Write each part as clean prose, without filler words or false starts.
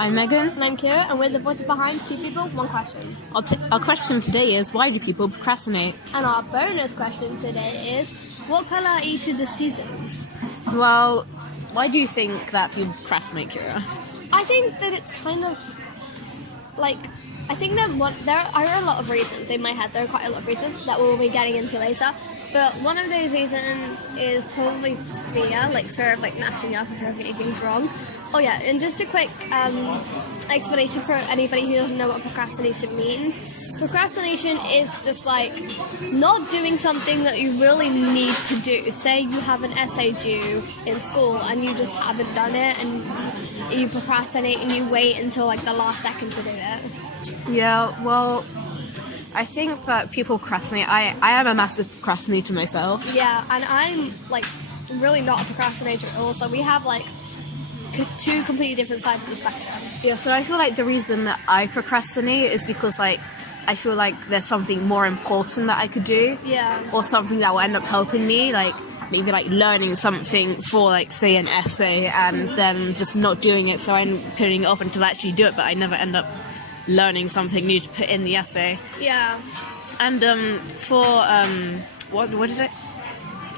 I'm Megan. And I'm Kira, and we're the voices behind Two People, One Question. Our question today is, why do people procrastinate? And our bonus question today is, what colour are each of the seasons? Well, why do you think that people procrastinate, Kira? I think that it's kind of like, I think that there are a lot of reasons in my head. There are quite a lot of reasons that we'll be getting into later. But one of those reasons is probably fear of messing up, fear of getting things wrong. Oh yeah, and just a quick explanation for anybody who doesn't know what procrastination means. Procrastination is just like not doing something that you really need to do. Say you have an essay due in school and you just haven't done it, and you procrastinate and you wait until like the last second to do it. Yeah, well, I think that people procrastinate. I am a massive procrastinator myself. Yeah, and I'm like really not a procrastinator at all. So we have like two completely different sides of the spectrum. Yeah, so I feel like the reason that I procrastinate is because like I feel like there's something more important that I could do. Yeah. Or something that will end up helping me, like maybe like learning something for like say an essay and then just not doing it, so I'm putting it off until I actually do it, but I never end up learning something new to put in the essay. Yeah. And what did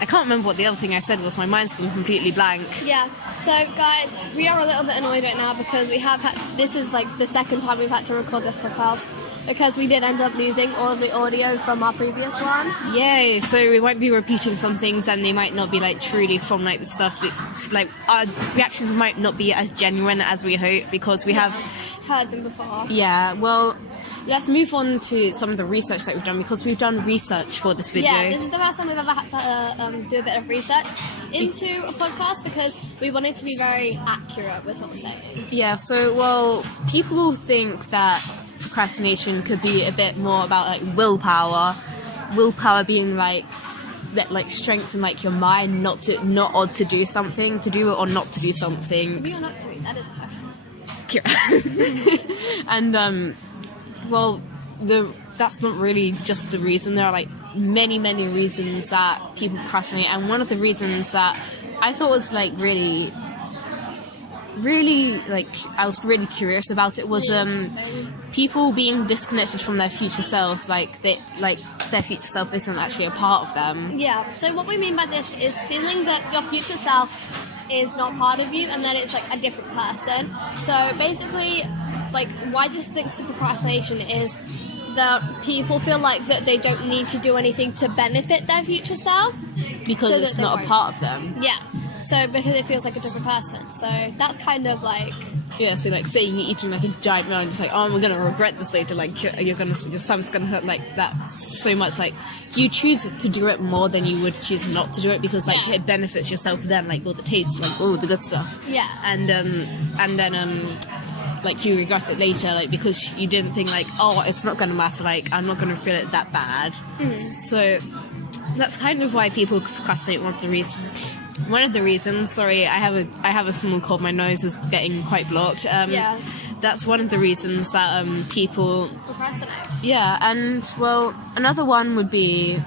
I can't remember what the other thing I said was. My mind's gone completely blank. Yeah. So guys, we are a little bit annoyed right now because this is like the second time we've had to record this podcast because we did end up losing all of the audio from our previous one. Yay! So we might be repeating some things and they might not be like truly from like the stuff that, like our reactions might not be as genuine as we hope because we have heard them before. Yeah, well, let's move on to some of the research that we've done because we've done research for this video. Yeah, this is the first time we've ever had to do a bit of research into a podcast because we wanted to be very accurate with what we're saying. Yeah, so, well, people think that procrastination could be a bit more about like willpower being like that, like strength in like your mind not to do something, to do it or not to do something. To be or not to be, that is a question. And well, that's not really just the reason. There are like many reasons that people procrastinate, and one of the reasons that I thought was like really like I was really curious about it was people being disconnected from their future selves, like their future self isn't actually a part of them. Yeah, so what we mean by this is feeling that your future self is not part of you and that it's like a different person. So basically, like why this links to procrastination is that people feel like that they don't need to do anything to benefit their future self because so it's not a part of them. Yeah, so because it feels like a different person. So that's kind of like, yeah, so like saying you're eating like a giant meal and just like, oh, I'm gonna regret this later, like your stomach's gonna hurt, like that so much. Like you choose to do it more than you would choose not to do it because like it benefits yourself then, like all the taste, like all the good stuff. Yeah. And then like you regret it later, like because you didn't think like, oh, it's not gonna matter, like I'm not gonna feel it that bad. So that's kind of why people procrastinate. One of the reasons. Sorry, I have a small cold. My nose is getting quite blocked. Yeah. That's one of the reasons that people procrastinate. Yeah, and well, another one would be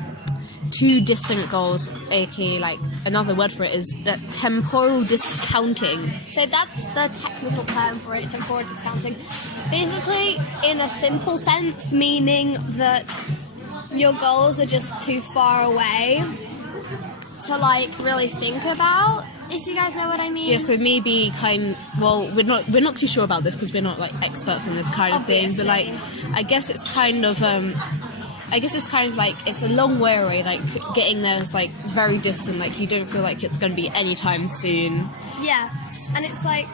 too distant goals, aka like another word for it is that temporal discounting. So that's the technical term for it, temporal discounting. Basically, in a simple sense, meaning that your goals are just too far away to like really think about, if you guys know what I mean. Yeah, so maybe we're not too sure about this because we're not like experts in this kind of thing, but like I guess it's kind of like it's a long way away, like getting there is like very distant, like you don't feel like it's going to be anytime soon. Yeah, and it's like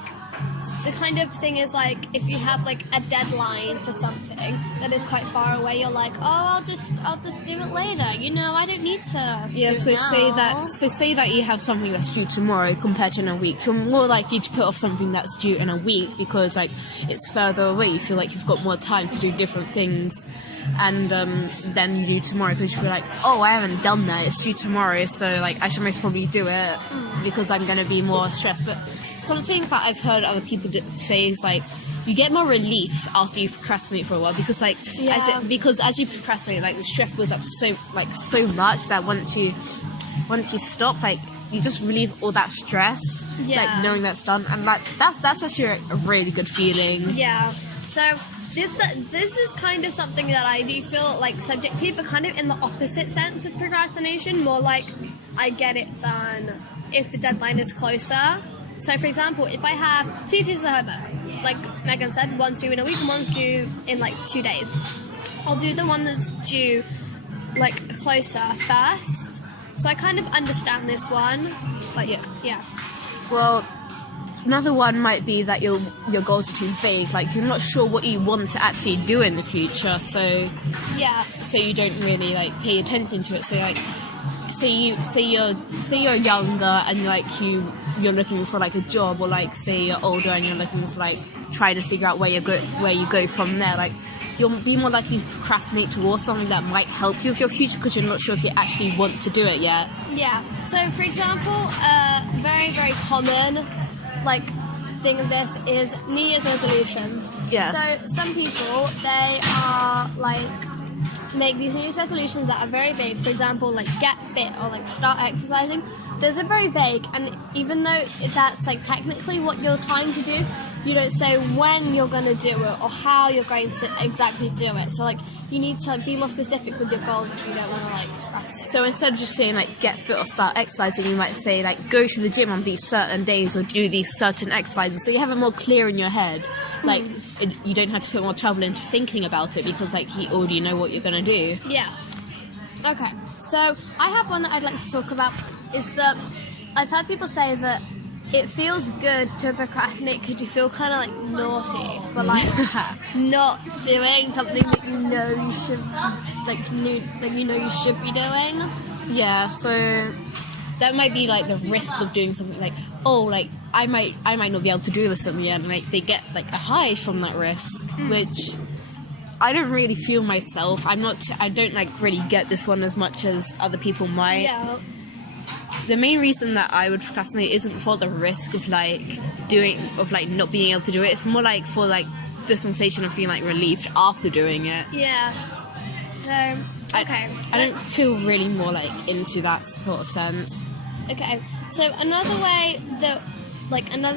the kind of thing is like if you have like a deadline for something that is quite far away, you're like, oh, I'll just do it later. I don't need to. Yeah. So say that you have something that's due tomorrow compared to in a week. You're more likely to put off something that's due in a week because like it's further away. You feel like you've got more time to do different things, and then you do tomorrow because you feel like, oh, I haven't done that. It's due tomorrow, so like I should most probably do it because I'm going to be more stressed. But something that I've heard other people say is like you get more relief after you procrastinate for a while because like as you procrastinate, like the stress goes up so much that once you stop, like you just relieve all that stress, Yeah. like knowing that's done, and like that's actually a really good feeling. Yeah. So this is kind of something that I do feel like subject to, but kind of in the opposite sense of procrastination. More like I get it done if the deadline is closer. So, for example, if I have 2 pieces of homework, like Megan said, one's due in a week and one's due in like 2 days, I'll do the one that's due like closer first. So I kind of understand this one. Like, yeah. Well, another one might be that your goals are too vague. Like you're not sure what you want to actually do in the future, so you don't really like pay attention to it. So like, say you're younger and like you're looking for like a job, or like say you're older and you're looking for like trying to figure out where you go from there. Like you'll be more likely to procrastinate towards something that might help you with your future because you're not sure if you actually want to do it yet. Yeah. So, for example, very, very common like thing of this is New Year's resolutions. Yes. So some people, they are like make these New Year's resolutions that are very vague. For example, like get fit or like start exercising. Those are very vague, and even though that's like technically what you're trying to do, you don't say when you're going to do it or how you're going to exactly do it. So like you need to be more specific with your goals if you don't want to like stress. So instead of just saying like get fit or start exercising, you might say like go to the gym on these certain days or do these certain exercises, so you have it more clear in your head. Like you don't have to put more trouble into thinking about it because like you already know what you're going to do. Yeah. Okay. So I have one that I'd like to talk about. Is that I've heard people say that it feels good to procrastinate because you feel kind of like naughty for like not doing something that you know you should you should be doing. Yeah, so that might be like the risk of doing something like, oh, like I might not be able to do this something yet, and like they get like a high from that risk, which I don't really feel myself. I don't like really get this one as much as other people might. Yeah. The main reason that I would procrastinate isn't for the risk of like not being able to do it. It's more like for like the sensation of feeling like relieved after doing it. Yeah. So okay. I don't feel really more like into that sort of sense. Okay. So another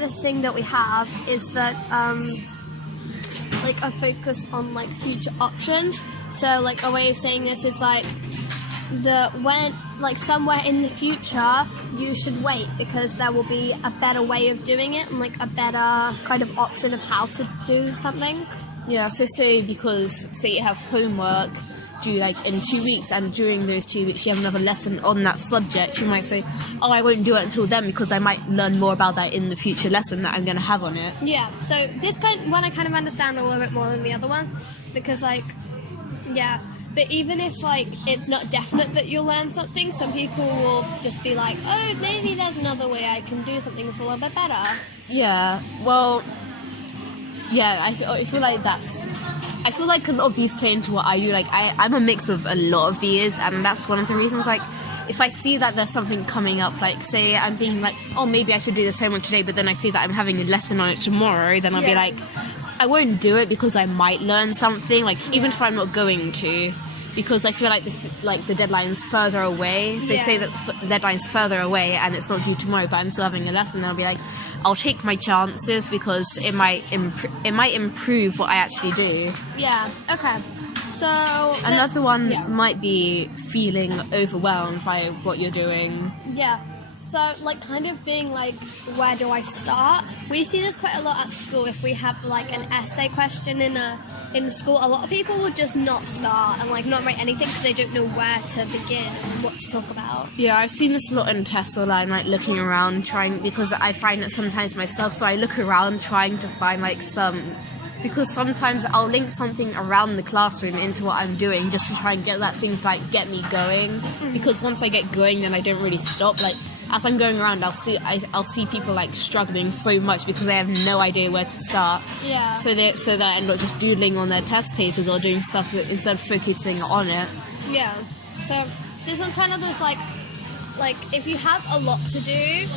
thing that we have is that like a focus on like future options. So like a way of saying this is like somewhere in the future you should wait because there will be a better way of doing it and like a better kind of option of how to do something. Yeah, so say you have homework due like in 2 weeks, and during those 2 weeks you have another lesson on that subject, you might say, oh, I won't do it until then because I might learn more about that in the future lesson that I'm going to have on it. Yeah, so this one I kind of understand a little bit more than the other one because like, yeah. But even if, like, it's not definite that you'll learn something, some people will just be like, oh, maybe there's another way I can do something that's a little bit better. Yeah, well, yeah, I feel like a lot of these play into what I do. Like, I'm a mix of a lot of these, and that's one of the reasons, like, if I see that there's something coming up, like, say I'm thinking, like, oh, maybe I should do this homework today, but then I see that I'm having a lesson on it tomorrow, then I'll be like, I won't do it because I might learn something, like, even if I'm not going to, because I feel like the deadline's further away. So say that the deadline's further away and it's not due tomorrow, but I'm still having a lesson, then I'll be like, I'll take my chances because it might improve what I actually do. Yeah, okay. So another one might be feeling overwhelmed by what you're doing. Yeah. So, like, kind of being like, where do I start? We see this quite a lot at school. If we have, like, an essay question in school, a lot of people will just not start and, like, not write anything because they don't know where to begin and what to talk about. Yeah, I've seen this a lot in tests where I'm, like, looking around, because I find it sometimes myself, so I look around trying to find, like, because sometimes I'll link something around the classroom into what I'm doing just to try and get that thing to, like, get me going. Because once I get going, then I don't really stop. Like, as I'm going around, I'll see people like struggling so much because they have no idea where to start. Yeah. So they end up just doodling on their test papers or doing stuff instead of focusing on it. Yeah. So this one's kind of just like if you have a lot to do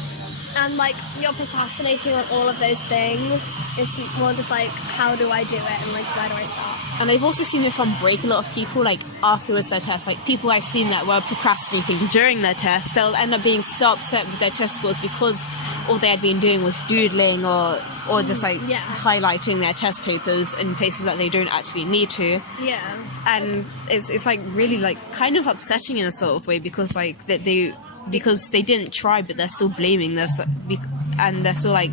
and like you're procrastinating on all of those things. It's more just like, how do I do it, and like where do I start? And I've also seen this one break a lot of people, like afterwards their test. Like people I've seen that were procrastinating during their test, they'll end up being so upset with their test scores because all they had been doing was doodling or just like highlighting their test papers in places that they don't actually need to. Yeah. And it's like really like kind of upsetting in a sort of way because like because they didn't try, but they're still blaming themselves, and they're still like,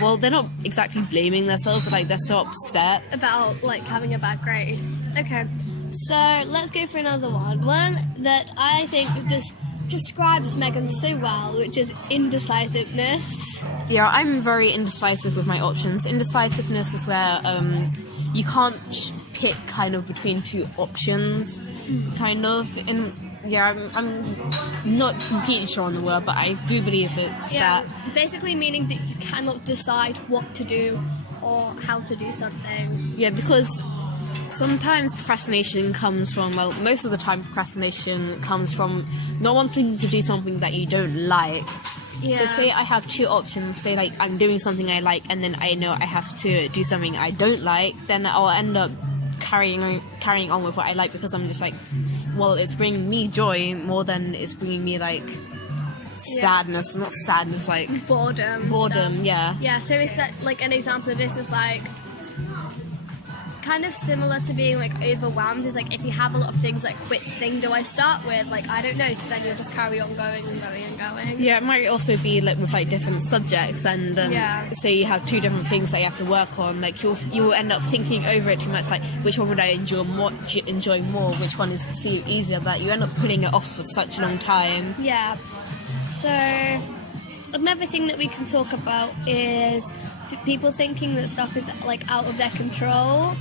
well, they're not exactly blaming themselves, but like they're so upset about like having a bad grade. Okay, so let's go for another one that I think just describes Megan so well, which is indecisiveness. Yeah, I'm very indecisive with my options. Indecisiveness is where you can't pick kind of between two options, kind of. And yeah, I'm not completely sure on the word, but I do believe it's that. Basically meaning that you cannot decide what to do or how to do something. Yeah, because sometimes procrastination comes from, well, most of the time procrastination comes from not wanting to do something that you don't like. Yeah. So say I have two options, say like I'm doing something I like and then I know I have to do something I don't like, then I'll end up carrying on with what I like because I'm just like, well, it's bringing me joy more than it's bringing me like sadness, not sadness, like boredom stuff. Yeah, so it's like an example of this is like kind of similar to being like overwhelmed, is like if you have a lot of things, like which thing do I start with, like I don't know, so then you'll just carry on going and going and going. Yeah, it might also be like with like different subjects and say you have two different things that you have to work on, like you'll end up thinking over it too much, like which one would I enjoy more, which one is seem easier, that you end up putting it off for such a long time. Yeah, so another thing that we can talk about is people thinking that stuff is like out of their control.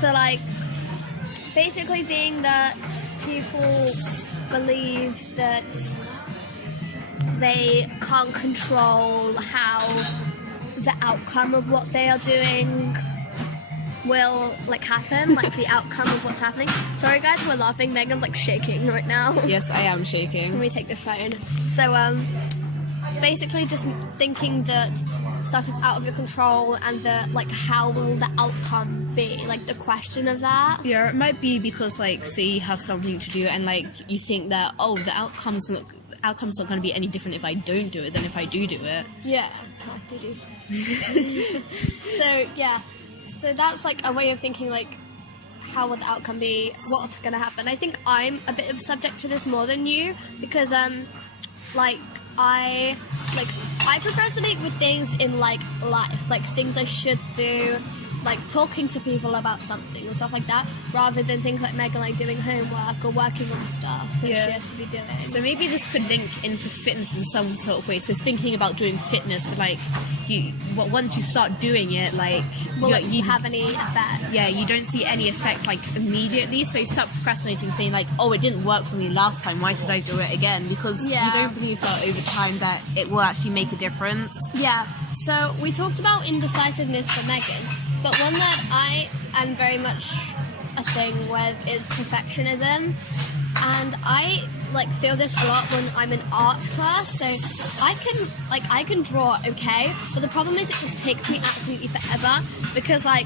So like basically being that people believe that they can't control how the outcome of what they are doing will like happen, like the outcome of what's happening. Sorry guys, we're laughing. Megan's like shaking right now. Yes, I am shaking. Let me take the phone. So basically just thinking that stuff is out of your control and that like how will the outcome be, like the question of that. Yeah, it might be because like say you have something to do and like you think that, oh, the outcome's not going to be any different if I don't do it than if I do it. Yeah, they do. So that's like a way of thinking, like how will the outcome be, what's going to happen. I think I'm a bit of subject to this more than you because I procrastinate with things in like life, like things I should do, like talking to people about something and stuff like that, rather than things like Megan, like doing homework or working on stuff that she has to be doing. So maybe this could link into fitness in some sort of way. So thinking about doing fitness, but like once you start doing it, like you have any effect. Yeah, you don't see any effect like immediately. So you start procrastinating, saying like, oh, it didn't work for me last time. Why should I do it again? Because you don't believe that over time that it will actually make a difference. Yeah. So we talked about indecisiveness for Megan. But one that I am very much a thing with is perfectionism, and I like feel this a lot when I'm in arts class. So I can draw okay, but the problem is it just takes me absolutely forever because like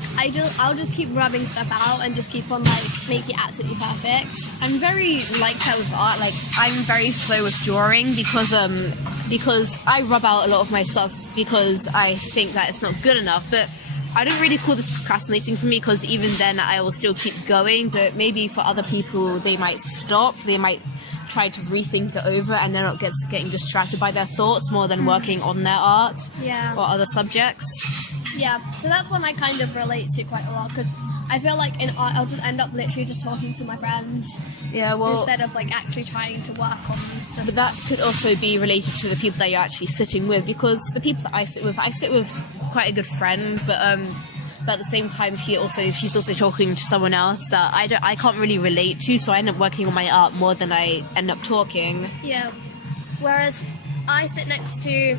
I'll just keep rubbing stuff out and just keep on like make it absolutely perfect. I'm very like that with art. Like I'm very slow with drawing because I rub out a lot of my stuff because I think that it's not good enough, but I don't really call this procrastinating for me because even then I will still keep going, but maybe for other people they might stop, they might try to rethink it over and they're not getting distracted by their thoughts more than working on their art or other subjects. Yeah, so that's one I kind of relate to quite a lot because I feel like in art I'll just end up literally just talking to my friends instead of like actually trying to work on the But that could also be related to the people that you're actually sitting with, because the people that I sit with quite a good friend, but at the same time she's also talking to someone else that I can't really relate to, so I end up working on my art more than I end up talking. Yeah, whereas I sit next to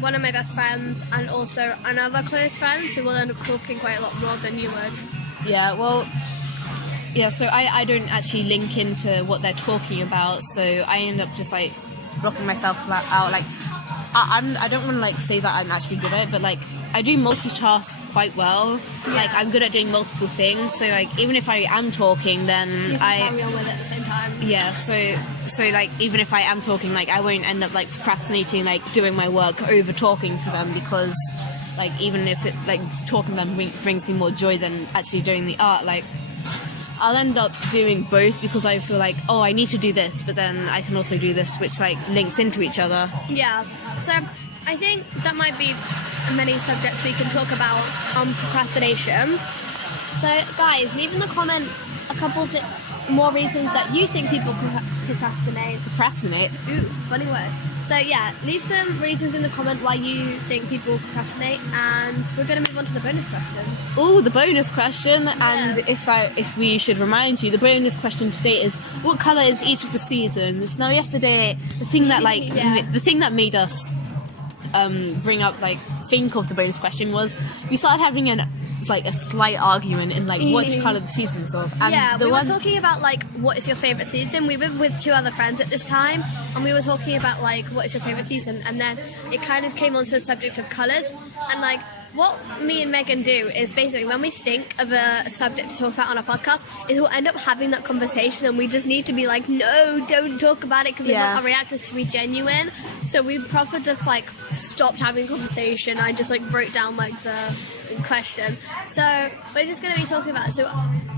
one of my best friends and also another close friend who will end up talking quite a lot more than you would. Yeah, well, yeah, so I don't actually link into what they're talking about, so I end up just like blocking myself out, like I don't want to like say that I'm actually good at it, but like I do multitask quite well. Yeah. Like I'm good at doing multiple things. So like even if I am talking, then You can carry on with it at the same time. yeah. So like even if I am talking, like I won't end up like procrastinating, like doing my work over talking to them, because like even if it like talking to them brings me more joy than actually doing the art, like I'll end up doing both, because I feel like, oh, I need to do this, but then I can also do this, which like links into each other. Yeah. So I think that might be many subjects we can talk about on procrastination. So guys, leave in the comment a couple of more reasons that you think people procrastinate. Procrastinate? Ooh, funny word. So yeah, leave some reasons in the comment why you think people procrastinate, and we're going to move on to the bonus question. Oh, the bonus question. And if we should remind you, the bonus question today is, what colour is each of the seasons? Now yesterday, the thing that like the thing that made us think of the bonus question was we started having a slight argument in like which colour the season's of. And we were talking about like what is your favourite season. We were with two other friends at this time, and we were talking about like what is your favourite season, and then it kind of came onto the subject of colours. And like what me and Megan do is basically when we think of a subject to talk about on a podcast, is we'll end up having that conversation, and we just need to be like, no, don't talk about it, because we want our reactions to be genuine. So we proper just like stopped having a conversation. I just like broke down like the question. So we're just going to be talking about it. So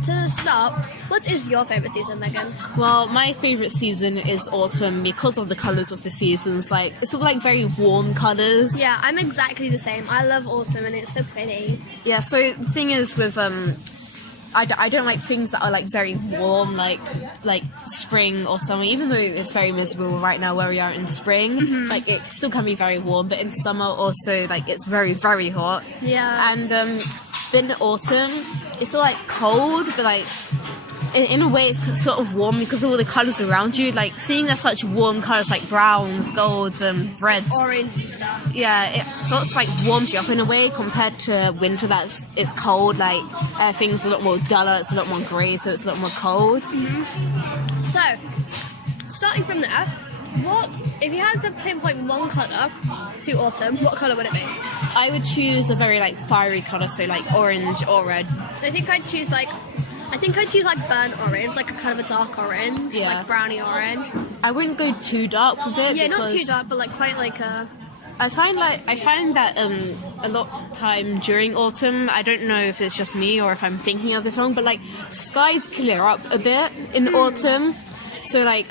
to start, what is your favourite season, Megan? Well, my favourite season is autumn, because of the colours of the seasons. Like it's all like very warm colours. Yeah, I'm exactly the same. I love autumn and it's so pretty. Yeah, so the thing is with I don't like things that are like very warm, like spring or summer. Even though it's very miserable right now where we are in spring, like it still can be very warm. But in summer also, like it's very, very hot. Yeah. And in autumn, it's all like cold, but like in a way it's sort of warm because of all the colours around you. Like seeing there's such warm colours like browns, golds, and reds, orange and stuff. Yeah, it sort of like warms you up in a way compared to winter. It's cold. Like everything's a lot more duller. It's a lot more grey, so it's a lot more cold. So, starting from there, what if you had to pinpoint one colour to autumn? What colour would it be? I would choose a very like fiery colour, so like orange or red. I think I'd choose like burnt orange, like a kind of a dark orange, like brownie orange. I wouldn't go too dark with it. Yeah, not too dark, but like quite like a. I find that a lot of time during autumn, I don't know if it's just me or if I'm thinking of this wrong, but like the skies clear up a bit in autumn. So like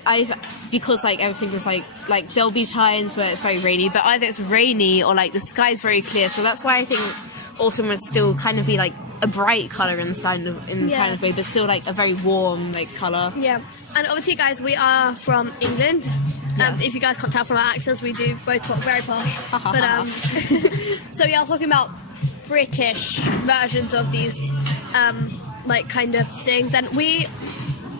because like everything is like there'll be times where it's very rainy, but either it's rainy or like the sky's very clear. So that's why I think autumn would still kind of be like a bright colour in kind of way, but still like a very warm like colour. Yeah. And obviously, guys, we are from England. If you guys can't tell from our accents, we do both talk very posh. But so we are talking about British versions of these like kind of things, and we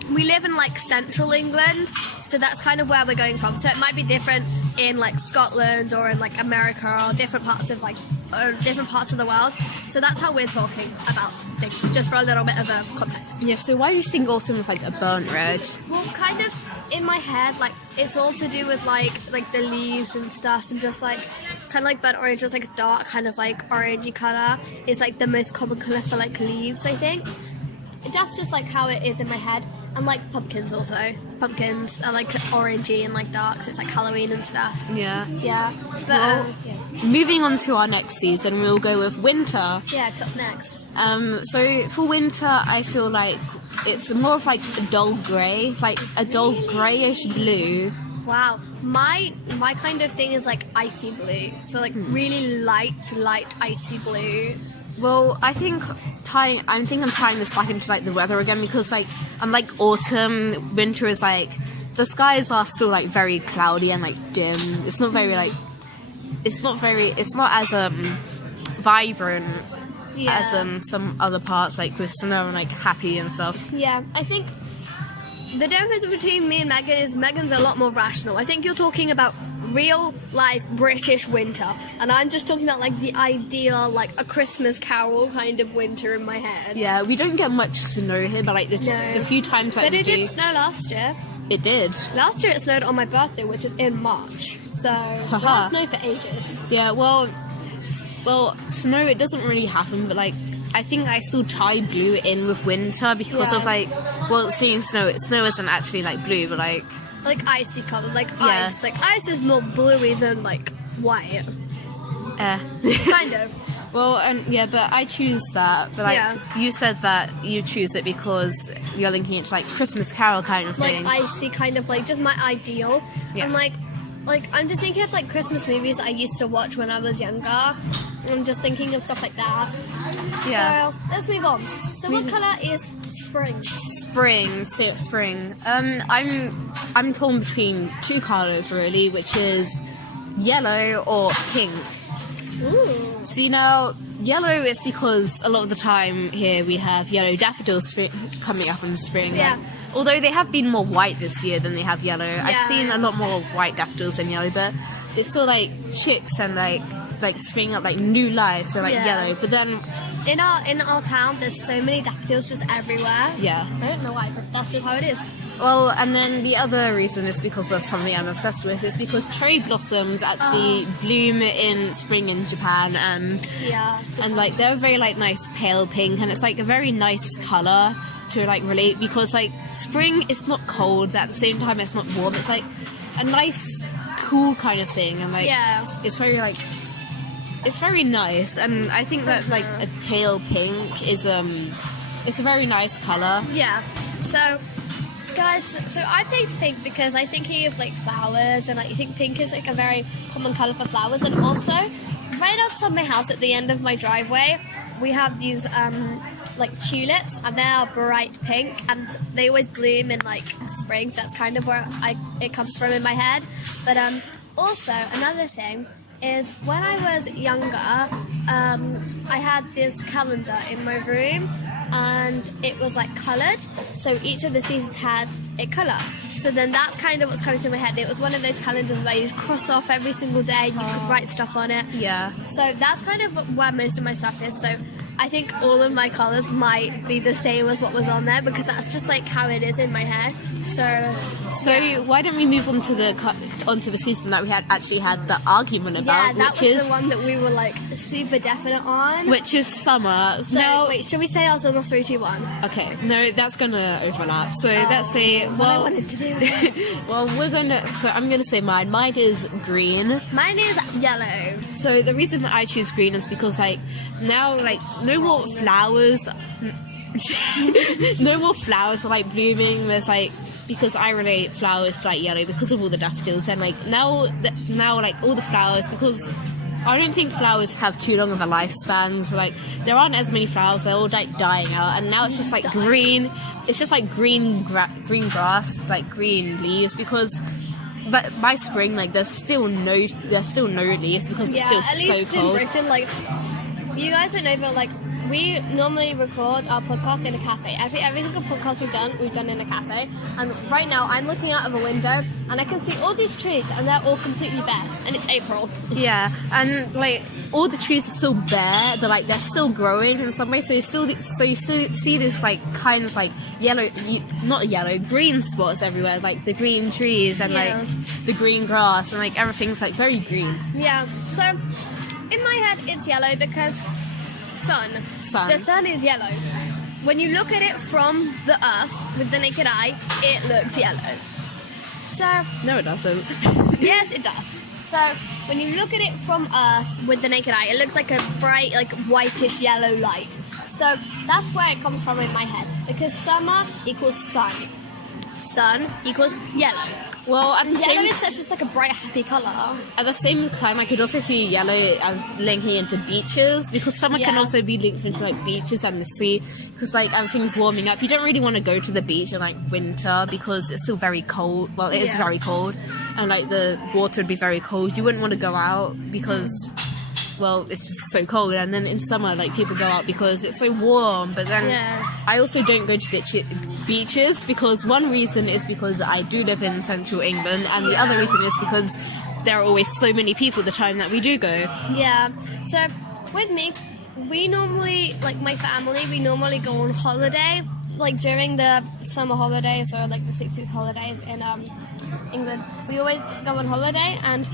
live in like central England, so that's kind of where we're going from. So it might be different in like Scotland or in like America or different parts of the world. So that's how we're talking about things, just for a little bit of a context. Yeah, so why do you think autumn is like a burnt red? Well, kind of in my head, like it's all to do with like the leaves and stuff, and just like kind of like burnt orange is like a dark kind of like orangey colour. It's like the most common colour for like leaves, I think. That's just like how it is in my head. And like pumpkins also. Pumpkins are like orangey and like dark, so it's like Halloween and stuff. Yeah. Yeah. But moving on to our next season, we'll go with winter. Yeah, that's next. So for winter, I feel like it's more of like a dull grey, like a dull greyish blue. Wow. My kind of thing is like icy blue. So like really light icy blue. Well, I think I'm tying this back into like the weather again, because like unlike autumn, winter is like the skies are still like very cloudy and like dim. It's not very like it's not as vibrant as some other parts, like with snow and like happy and stuff. Yeah, I think the difference between me and Megan is Megan's a lot more rational. I think you're talking about real life British winter, and I'm just talking about like the ideal, like a Christmas Carol kind of winter in my head. Yeah, we don't get much snow here, but like the few times that but we it do. did snow last year. It did. Last year it snowed on my birthday, which is in March. So it won't snow for ages. Yeah, well, snow, it doesn't really happen, but like, I think I still tie blue in with winter because of like, well, seeing snow isn't actually like blue, but like icy colour, ice. Like ice is more bluey than like white. Kind of. Well, but I choose that. But like you said that you choose it because you're linking it to like Christmas Carol kind of thing. Like icy, kind of like just my ideal. Yes. And like I'm just thinking of like Christmas movies that I used to watch when I was younger. I'm just thinking of stuff like that. Yeah. So let's move on. So what colour is spring? Spring. I'm torn between two colours really, which is yellow or pink. Ooh. So yellow is because a lot of the time here we have yellow daffodils coming up in the spring. Yeah. Like, although they have been more white this year than they have yellow. Yeah. I've seen a lot more white daffodils than yellow, but it's still like chicks and like springing up like new life. So like yellow, but then in our town, there's so many daffodils just everywhere. Yeah. I don't know why, but that's just how it is. Well, and then the other reason is because of something I'm obsessed with, is because cherry blossoms actually bloom in spring in Japan, and like they're a very like nice pale pink, and it's like a very nice colour to like relate, because like spring is not cold, but at the same time it's not warm. It's like a nice cool kind of thing, and like it's very like it's very nice, and I think that like a pale pink is it's a very nice colour. Yeah. So guys, so I picked pink because I think of like flowers, and like you think pink is like a very common colour for flowers, and also right outside my house at the end of my driveway we have these like tulips, and they're bright pink, and they always bloom in like spring, so that's kind of where it comes from in my head. But also another thing is when I was younger, I had this calendar in my room, and it was like coloured, so each of the seasons had a colour. So then that's kind of what's coming through my head. It was one of those calendars where you'd cross off every single day and you could write stuff on it. Yeah. So that's kind of where most of my stuff is. So I think all of my colours might be the same as what was on there, because that's just like how it is in my head. So why don't we move on to the season that we had the argument about? Yeah, that was the one that we were like super definite on. Which is summer. So no, wait, should we say ours on the 3, 2, 1? Okay, no, that's gonna overlap. So let's say, what I wanted to do. Well, I'm gonna say mine. Mine is green. Mine is yellow. So the reason that I choose green is because like now like no more flowers. No more flowers are like blooming. There's like, because I relate flowers to like yellow because of all the daffodils, and like now like all the flowers, because I don't think flowers have too long of a lifespan, so like there aren't as many flowers, they're all like dying out, and now it's just like green. It's just like green grass, like green leaves, because but by spring like there's still no leaves because it's still at so least cold. In Britain, like you guys don't know, but like we normally record our podcast in a cafe. Actually, every single podcast we've done in a cafe. And right now, I'm looking out of a window, and I can see all these trees, and they're all completely bare. And it's April. Yeah, and like all the trees are still bare, but like they're still growing in some way. So you still see this like kind of like green spots everywhere, like the green trees and like the green grass, and like everything's like very green. Yeah. So in my head, it's yellow because sun. The sun is yellow. When you look at it from the earth with the naked eye, it looks yellow. So no, it doesn't. Yes, it does. So when you look at it from earth with the naked eye, it looks like a bright, like whitish yellow light. So that's where it comes from in my head, because summer equals sun. Sun equals yellow. Well, at the yellow is such just like a bright, happy colour. At the same time, I could also see yellow as linking into beaches, because summer can also be linked into like beaches and the sea, because like everything's warming up. You don't really want to go to the beach in like winter because it's still very cold. Well, it is very cold, and like the water would be very cold. You wouldn't want to go out because, well, it's just so cold. And then in summer, like people go out because it's so warm. But then I also don't go to beaches, because one reason is because I do live in central England, and the other reason is because there are always so many people the time that we do go. Yeah. So with me, we normally, like my family, we normally go on holiday like during the summer holidays or like the 6 week holidays in England, we always go on holiday, and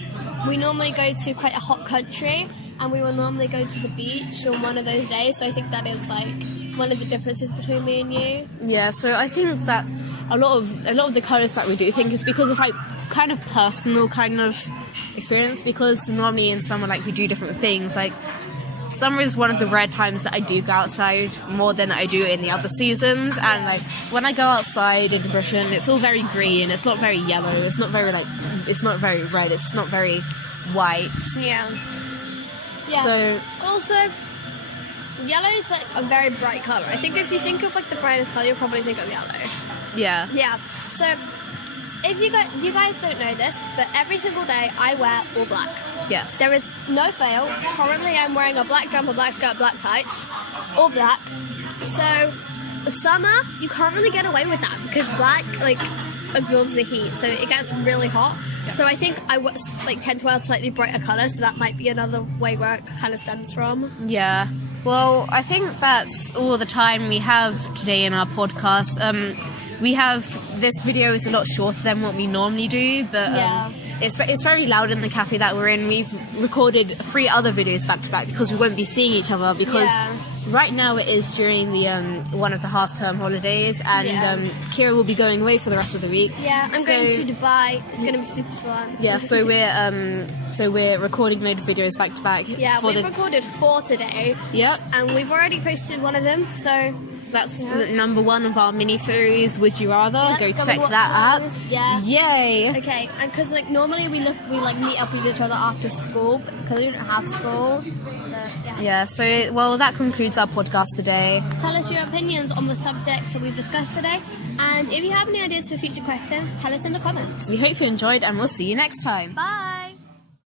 we normally go to quite a hot country, and we will normally go to the beach on one of those days. So I think that is like one of the differences between me and you. Yeah, so I think that a lot of the colours that we do think is because of like kind of personal kind of experience, because normally in summer like we do different things. Like summer is one of the rare times that I do go outside more than I do in the other seasons, and like when I go outside in Britain, it's all very green, it's not very yellow, it's not very red, it's not very white. Yeah. So also, yellow is like a very bright colour. I think if you think of like the brightest colour, you'll probably think of yellow. yeah. Yeah. So if you guys don't know this, but every single day I wear all black. Yes. There is no fail. Currently I'm wearing a black jumper, black skirt, black tights, all black. So the summer, you can't really get away with that because black like absorbs the heat, so it gets really hot. Yeah. So I think I tend to wear a slightly brighter colour, so that might be another way where it kind of stems from. Yeah. Well, I think that's all the time we have today in our podcast. This video is a lot shorter than what we normally do, but it's very loud in the cafe that we're in. We've recorded 3 other videos back to back because we won't be seeing each other, because right now it is during the one of the half-term holidays, and Kira will be going away for the rest of the week. Yeah, I'm going to Dubai. It's going to be super fun. Yeah, so we're recording loads of videos back to back. Yeah, we've recorded 4 today. Yep. And we've already posted one of them, so that's number 1 of our mini-series, Would You Rather. Go check that out. Yeah. Yay! Okay, and because like normally we meet up with each other after school, but because we don't have school. So that concludes our podcast today. Tell us your opinions on the subjects that we've discussed today, and if you have any ideas for future questions, tell us in the comments. We hope you enjoyed, and we'll see you next time. Bye!